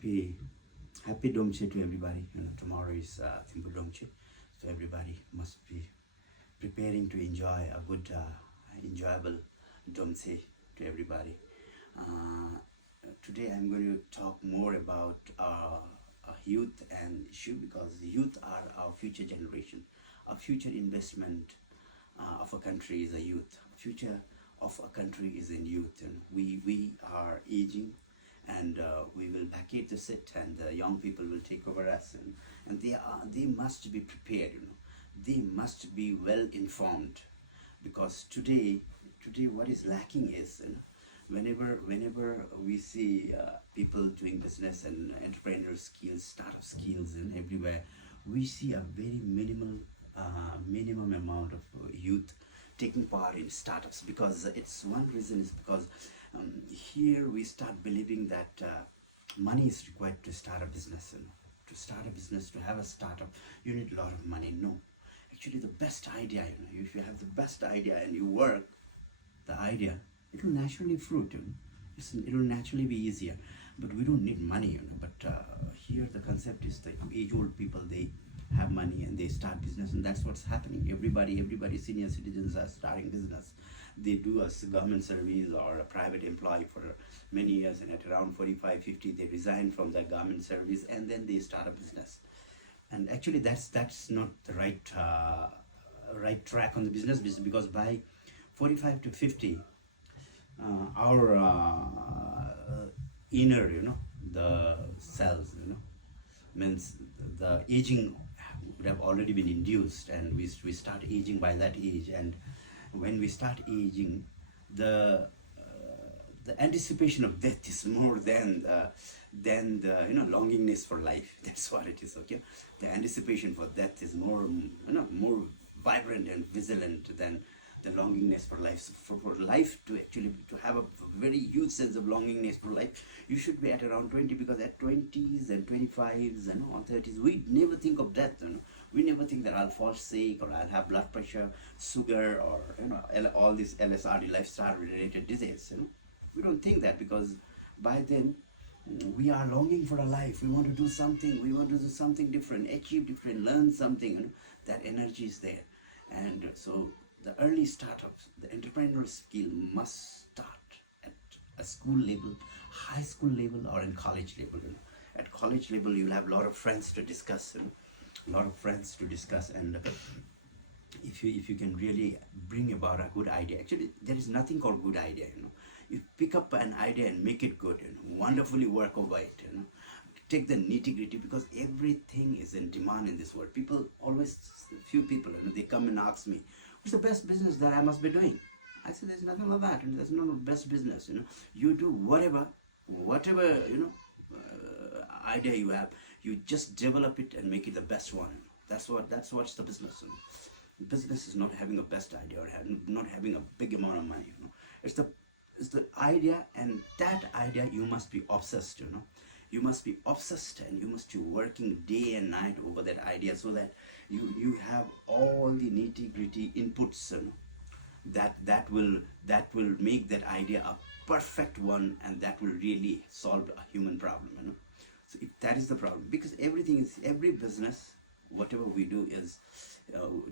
happy Domche to everybody. Tomorrow is Thimpu Domche, so everybody must be preparing to enjoy a good, enjoyable Domche to everybody. Uh, Today I'm going to talk more about youth and issue, because youth are our future generation. Our future investment of a country is a youth. Future of a country is in youth, and we are aging, and we will vacate the seat, and the young people will take over us, and they must be prepared. They must be well informed, because today what is lacking is, whenever we see people doing business and entrepreneurial skills, startup skills, and everywhere, we see a very minimum amount of youth taking part in startups, because it's one reason is because here we start believing that money is required to start a business. To start a business, to have a startup, you need a lot of money. No, actually, the best idea, if you have the best idea and you work the idea, it will naturally fruit. It will naturally be easier. But we don't need money. But here the concept is that age-old people, they have money and they start business, and that's what's happening. Everybody, senior citizens are starting business. They do a government service or a private employee for many years, and at around 45, 50, they resign from their government service, and then they start a business. And actually, that's not the right track on the business, because by 45 to 50, our inner, the cells, means the aging would have already been induced, and we start aging by that age. And when we start aging, the anticipation of death is more than the longingness for life. That's what it is. Okay, the anticipation for death is more vibrant and vigilant than the longingness for life. So for life to actually to have a very huge sense of longingness for life, you should be at around 20, because at 20s and 25s and or 30s, we never think of death. We never think that I'll fall sick, or I'll have blood pressure, sugar, or all this LSRD, lifestyle related disease. We don't think that, because by then we are longing for a life. We want to do something. We want to do something different, achieve different, learn something. That energy is there, and so the early startups, the entrepreneurial skill must start at a school level, high school level, or in college level. At college level, you'll have a lot of friends to discuss. And if you can really bring about a good idea, actually there is nothing called good idea. You pick up an idea and make it good, wonderfully work over it. Take the nitty gritty, because everything is in demand in this world. People always, few people, they come and ask me, what's the best business that I must be doing? I say, there's nothing like that. There's no best business. You do whatever idea you have, you just develop it and make it the best one. That's what's the business. Business is not having a best idea, or not having a big amount of money. It's the idea, and that idea you must be obsessed. You must be obsessed, and you must be working day and night over that idea, so that you have all the nitty gritty inputs that will make that idea a perfect one, and that will really solve a human problem. So if that is the problem, because every business, whatever we do is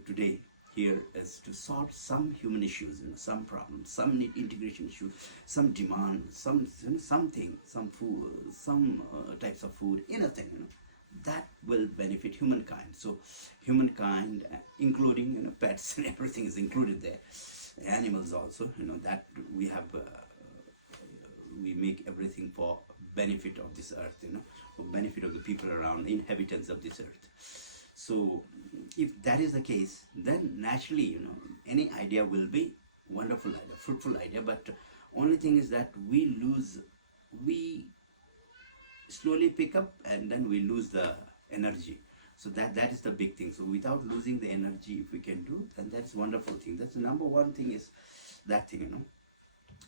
today here is to solve some human issues, some problems, some integration issues, some demand, something, some food, some types of food, anything, that will benefit humankind. So humankind, including pets and everything is included there, animals also. That we have. We make everything for benefit of this earth. For benefit of the people around, inhabitants of this earth. So if that is the case, then naturally, any idea will be wonderful idea, fruitful idea. But only thing is that we slowly pick up, and then we lose the energy. So that is the big thing. So without losing the energy, if we can do, then that's a wonderful thing. That's the number one thing, is that thing.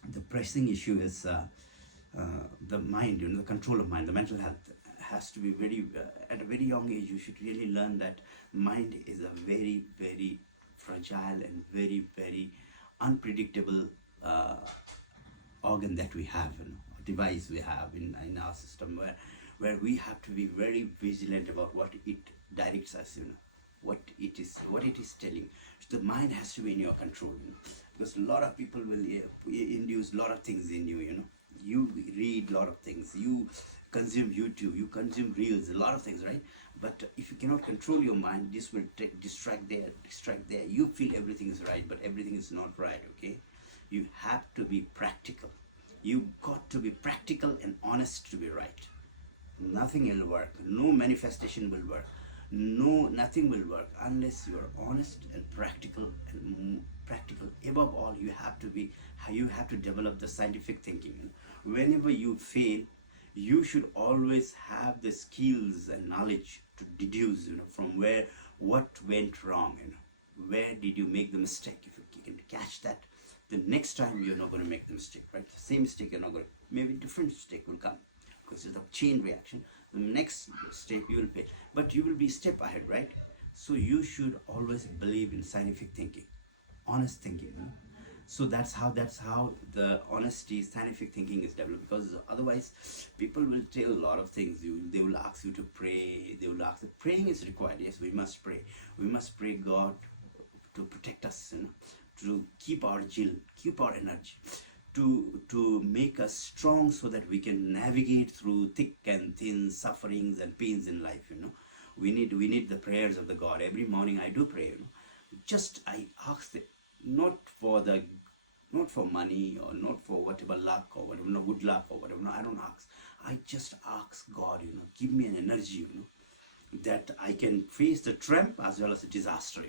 The pressing issue is the mind, the control of mind, the mental health has to be very, at a very young age, you should really learn that mind is a very, very fragile and very, very unpredictable organ that we have, device we have in our system, where we have to be very vigilant about what it directs us, what it is telling. So the mind has to be in your control, because a lot of people will induce a lot of things in you. You read a lot of things, you consume YouTube, you consume reels, a lot of things, right? But if you cannot control your mind, this will distract there. You feel everything is right, but everything is not right. Okay, you have to be practical. You got to be practical and honest to be right. Nothing will work. No manifestation will work. No, nothing will work unless you are honest and practical. And practical above all, you have to develop the scientific thinking. Whenever you fail, you should always have the skills and knowledge to deduce, from what went wrong. Where did you make the mistake? If you can catch that, the next time you're not going to make the mistake, right? The same mistake you're not going to, maybe different mistake will come, because it's a chain reaction. The next step you will fail, but you will be a step ahead, right? So you should always believe in scientific thinking, honest thinking. So that's how the honesty, scientific thinking is developed. Because otherwise, people will tell a lot of things. They will ask you to pray. They will ask. Praying is required. Yes, we must pray. We must pray God to protect us, to keep our zeal, keep our energy, to make us strong, so that we can navigate through thick and thin sufferings and pains in life. We need the prayers of the God. Every morning I do pray. Just I ask it, not for money, or not for whatever luck or whatever, no good luck or whatever. No, I don't ask. I just ask God, give me an energy, that I can face the triumph as well as the disaster.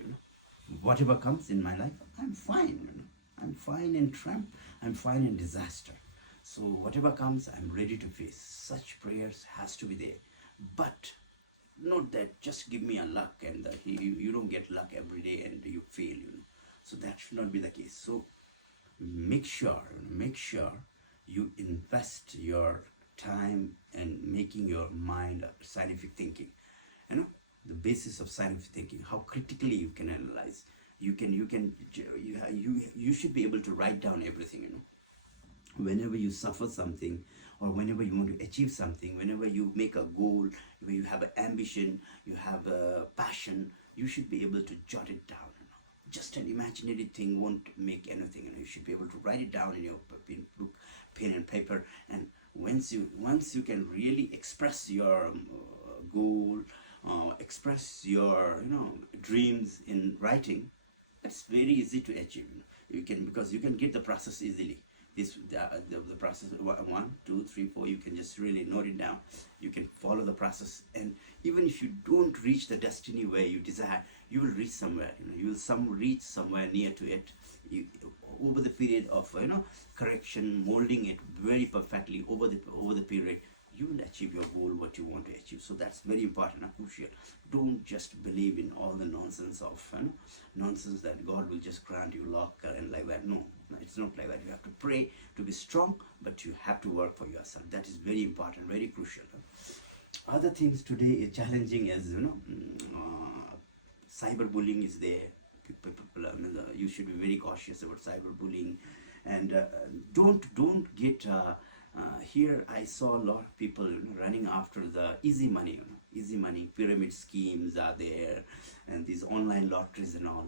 Whatever comes in my life, I'm fine. I'm fine in triumph. I'm fine in disaster. So whatever comes, I'm ready to face. Such prayers has to be there, but not that just give me a luck and you don't get luck every day and you fail. So that should not be the case. So make sure you invest your time in making your mind scientific thinking. The basis of scientific thinking, how critically you can analyze. You should be able to write down everything. Whenever you suffer something, or whenever you want to achieve something, whenever you make a goal, when you have an ambition, you have a passion, you should be able to jot it down. Just an imaginary thing won't make anything. You should be able to write it down in your pen and paper. And once you can really express your goal, express your dreams in writing, it's very easy to achieve. Because you can get the process easily. The process 1, 2, 3, 4. You can just really note it down. You can follow the process, and even if you don't reach the destiny where you desire, you will reach somewhere. You will reach somewhere near to it. Over the period of correction, molding it very perfectly over the period, you will achieve your goal, what you want to achieve. So that's very important and crucial. Don't just believe in all the nonsense nonsense that God will just grant you luck and like that. No, it's not like that. You have to pray to be strong, but you have to work for yourself. That is very important, very crucial. Other things today is challenging, as cyberbullying is there. People, you should be very cautious about cyberbullying, and don't get. Here I saw a lot of people running after the easy money. Easy money, pyramid schemes are there, and these online lotteries and all.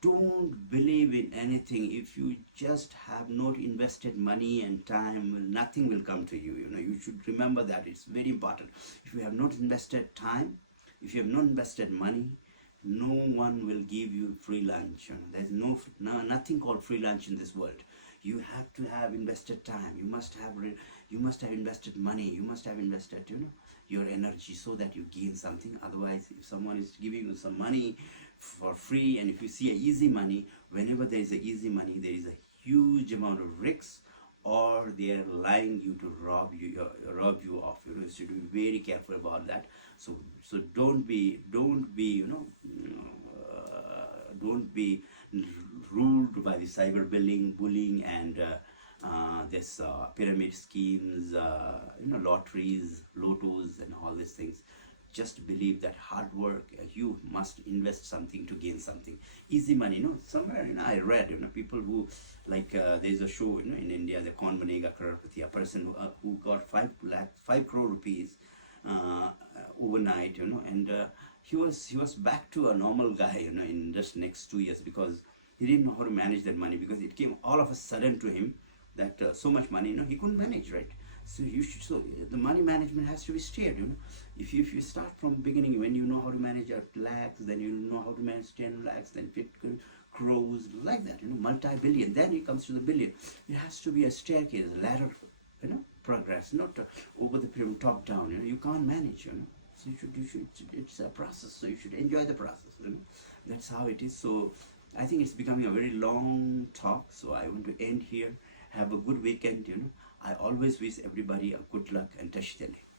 Don't believe in anything. If you just have not invested money and time, nothing will come to you. You should remember that. It's very important. If you have not invested time, if you have not invested money, no one will give you free lunch. There's nothing called free lunch in this world. You have to have invested time. You must have invested money. You must have invested, your energy, so that you gain something. Otherwise, if someone is giving you some money for free, and if you see a easy money, whenever there is a easy money, there is a huge amount of risks, or they are lying you to rob you off. You should be very careful about that. So don't be ruled by the bullying and this pyramid schemes, lotteries, lottos, and all these things. Just believe that hard work, you must invest something to gain something. Easy money, somewhere, I read, people who, like, there's a show, in India, the Kaun Banega Crorepati, a person who got 5 crore rupees overnight, and he was back to a normal guy, in just next 2 years, because he didn't know how to manage that money, because it came all of a sudden to him that so much money, he couldn't manage, right? So the money management has to be steered, if you start from beginning, when you know how to manage a lakhs, then you know how to manage 10 lakhs, then 50 crores, like that, multi-billion, then it comes to the billion. It has to be a staircase, a ladder, progress, not over the pyramid, top down, you can't manage, so you should, it's a process, so you should enjoy the process, that's how it is. So I think it's becoming a very long talk, so I want to end here. Have a good weekend, I always wish everybody a good luck and Tashitele.